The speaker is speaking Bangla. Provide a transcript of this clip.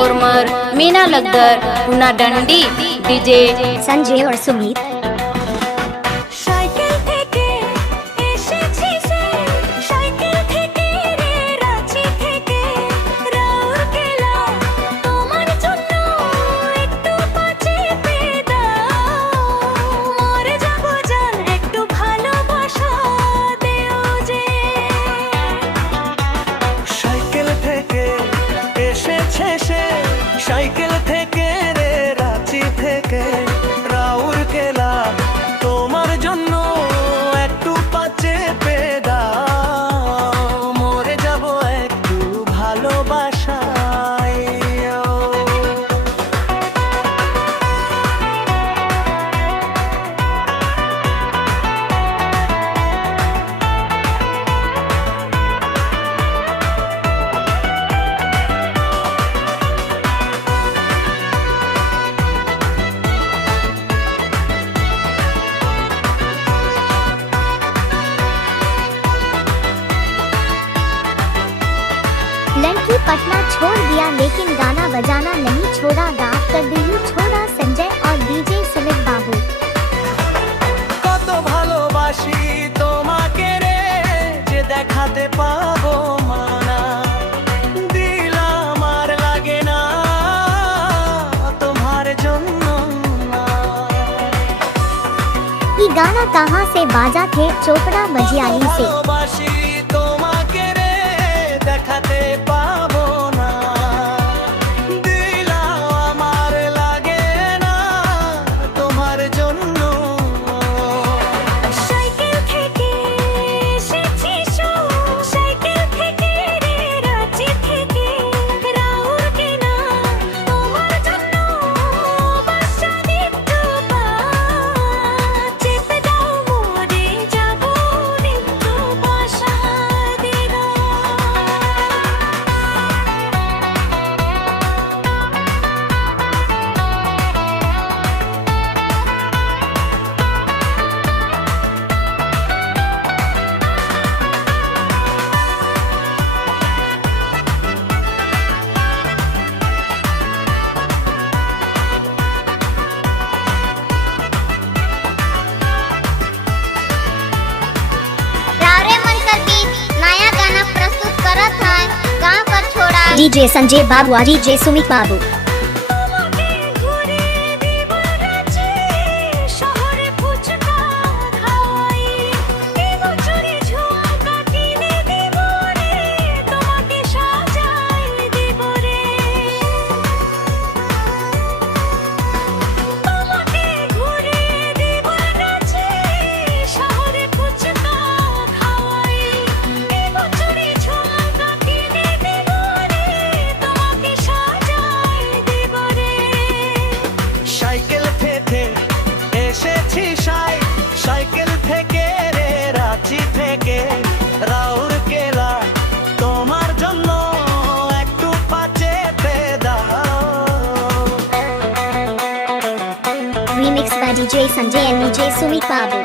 खुरमर, मीना लग्गर, पूना डंडी, डीजे संजय और सुमित। সাইকেল থেকে রে রাঁচি থেকে রাউরকেলা তোমার জন্য একটু পাচে পেদাও মরে যাব একটু ভালোবাসায়। लड़की पटना छोड़ दिया लेकिन गाना बजाना नहीं छोड़ा, गाँव कर दिलू छोड़ा संजय और डीजे सुमित बाबू। কত ভালোবাসি তোমাকে রে যে দেখাতে পাবো মানা, দিলাম আর লাগে না তোমার জন্য না। ये गाना कहाँ से बाजा थे? चोपड़ा मजियाली से। ভালোবাসি তোমাকে রে দেখাতে পাবো না, দিলাম আমার লাগে না তোমার জন্য। সাইকেল থেকে এসেছি সাইকেল থেকে রে রাঁচি থেকে রাউরকেলা তোমার জন্য বাসা দিতে চেপে দাও মরে যাব একটু বাসা দিও। रावरे मनकर गीत नया गाना प्रस्तुत करत है गाँव पर छोड़ा डीजे संजय बाबू और डीजे सुमित बाबू। সাইকেল থেকে এসেছি সাইকেল থেকে রে রাঁচি থেকে রাউরকেলা তোমার জন্য একটু পাচে পেদাও। Remix by DJ Sanjay and DJ Sumit Babu।